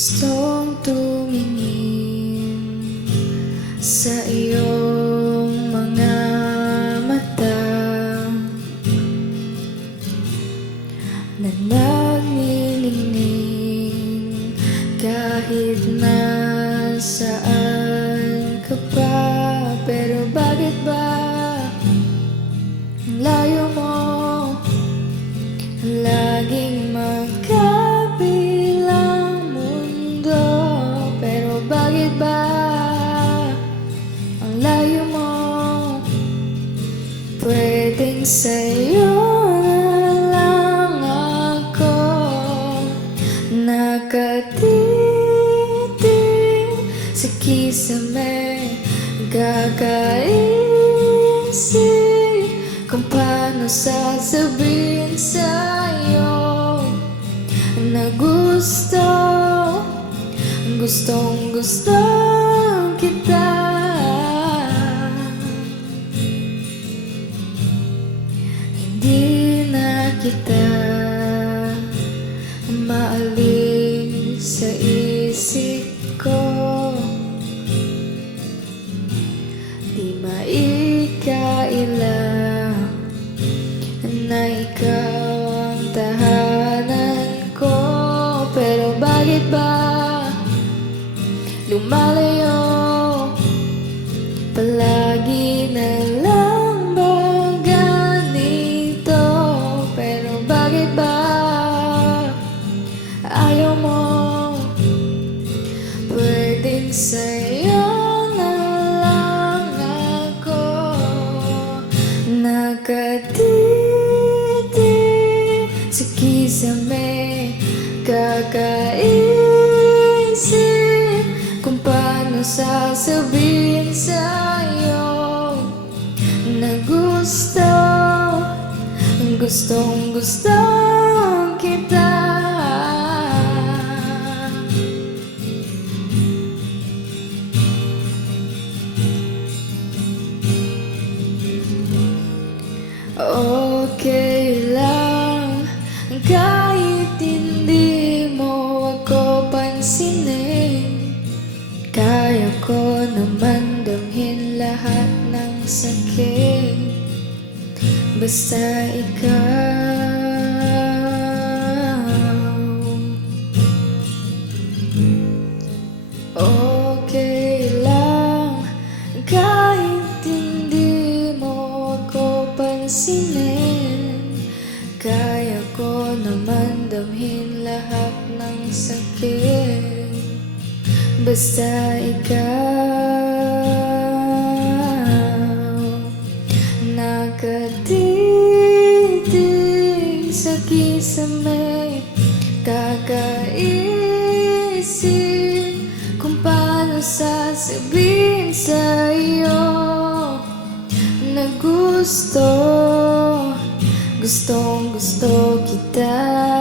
Gustong tumingin sa iyong mga mata na nagniningning kahit nasaan ka pa. Pero bakit ba ang layo mo laging magkabilang mundo? Pero bakit ba ang layo mo? Pwedeng sa'yo na lang ako nakatitig sa kisame, kakaisip kung paano sasabihin sa'yo na gustong gusto kita. Hindi na kita maalis sa isip ko, di maikaila na ikaw ang tahanan ko. Pero bakit ba lumalayo palagi na lang ba ganito? Pero bakit ba ayaw mo? Pwedeng sa'yo na lang ako nakatitig sa kisame, kakaisip kung paano sasabihin sa'yo na gustong gusto kita. Okay lang kahit hindi mo ako pansinin, kaya ko naman damhin lahat ng sakit basta ikaw. Okay lang kahit hindi mo ako pansinin, kaya ko naman damhin lahat ng sakit basta ikaw. Nakatitig sa kisame, kakaisip kung paano sasabihin sa'yo na gustong gusto kita.